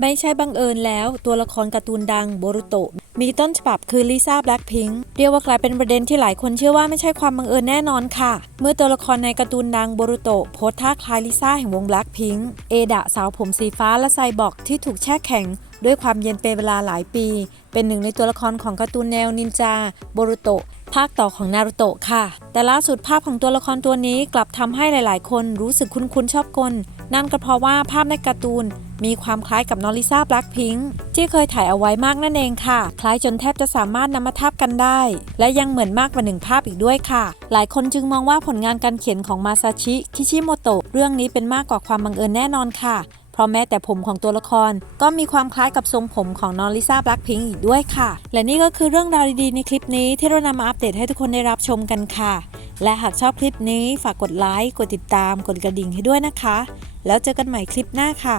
ไม่ใช่บังเอิญแล้ว ตัวละครการ์ตูนดังโบรุโตะมีต้นฉบับคือลิซ่าแบล็คพิงค์เรียกว่ากลายเป็นประเด็นที่หลายคนเชื่อว่าไม่ใช่ความบังเอิญแน่นอนค่ะ เมื่อตัวละครในการ์ตูนดังโบรุโตะโพสท่าคล้ายลิซ่าแห่งวงแบล็คพิงค์เอดะสาวผมสีฟ้าและไซบอร์กที่ถูกแช่แข็ง ด้วยความเย็นเป็นเวลาหลายปี เป็นหนึ่งในตัวละครของการ์ตูนแนวนินจาโบรุโตะ ภาคต่อของนารูโตะค่ะ แต่ล่าสุดภาพของตัวละครตัวนี้กลับทำให้หลาย ๆ คนรู้สึกคุ้นๆชอบกล นั่นก็เพราะว่าภาพในการ์ตูนมีความคล้ายกับนอริซ่าแบล็คพิงค์ที่เคยถ่ายเอาไว้มากนั่นเองค่ะ คล้ายจนแทบจะสามารถนำมาทับกันได้ และยังเหมือนมากกว่าหนึ่งภาพอีกด้วยค่ะ หลายคนจึงมองว่าผลงานการเขียนของมาซาชิ คิชิโมโตะเรื่องนี้เป็นมากกว่าความบังเอิญแน่นอนค่ะ ราะแม้แต่ผมของตัวละคร ก็มีความคล้ายกับทรงผมของนอริซ่าแบล็คพิงค์อีกด้วยค่ะ และนี่ก็คือเรื่องราวดีๆในคลิปนี้ที่เรานำมาอัปเดตให้ทุกคนได้รับชมกันค่ะ และหากชอบคลิปนี้ฝากกดไลค์กดติดตามกดกระดิ่งให้ด้วยนะคะ แล้วเจอกันใหม่คลิปหน้าค่ะ